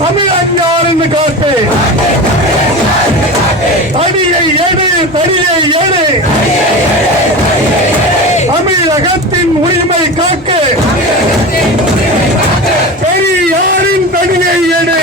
தமிழன் யார் என்று காட்டு தனியை ஏடு தனியை ஏடு தமிழகத்தின் உரிமை காக்க. பெரியாரின் தனியை ஏடு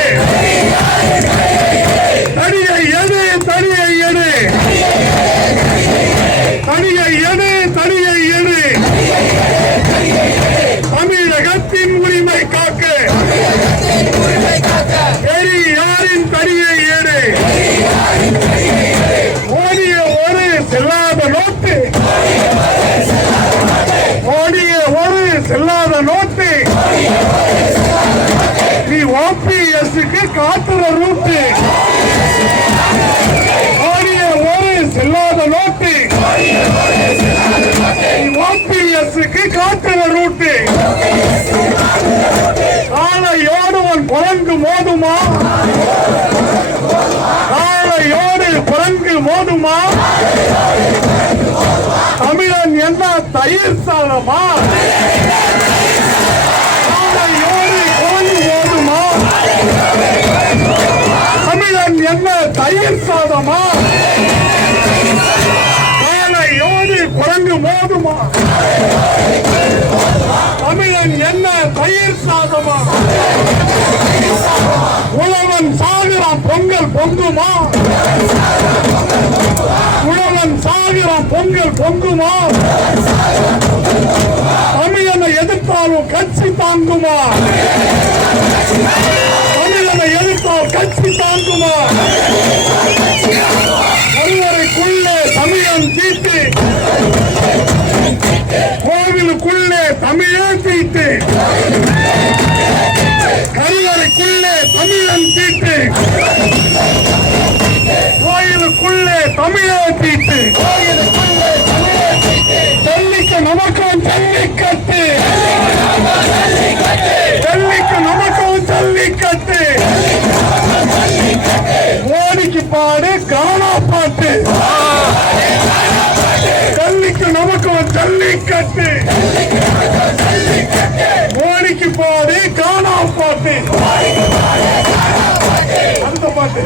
ஓபிஎஸ்க்கு காத்துற ரூட்டு மோடிய ஒரு செல்லாத நோட்டு. ஓபிஎஸ்க்கு காத்துற ரூட்டு நாளையோடு உன் குரங்கு மோதுமா? நாளையோடு குரங்கு மோதுமா? தமிழன் என்ன தயிர் சாதமா? தமிழன் என்ன தயிர் சாதமா? நாளையோடு குரங்கு மோதுமா? தமிழன் என்ன தயிர் சாதமா? உழவன் சாகுறான் பொங்கல் பொங்குமா? உழவன் சாகுறான் பொங்கல் பொங்குமா? தமிழனை எதிர்த்தாலும் கட்சி தாங்குமா? தாங்குமா ஒருவருக்குள்ளே சமயம் தீட்டு கோவிலுக்குள்ளே தமிழே தீட்டு கருவறைக்குள்ளே தமிழன் தீட்டு கோயிலுக்குள்ளே தமிழே தீட்டு டெல்லிக்கு நமக்கும் ஜல்லிக்கட்டு ஜல்லிக்கட்டு மோடிக்கு பாடு காணா பாட்டு அந்த பாட்டு.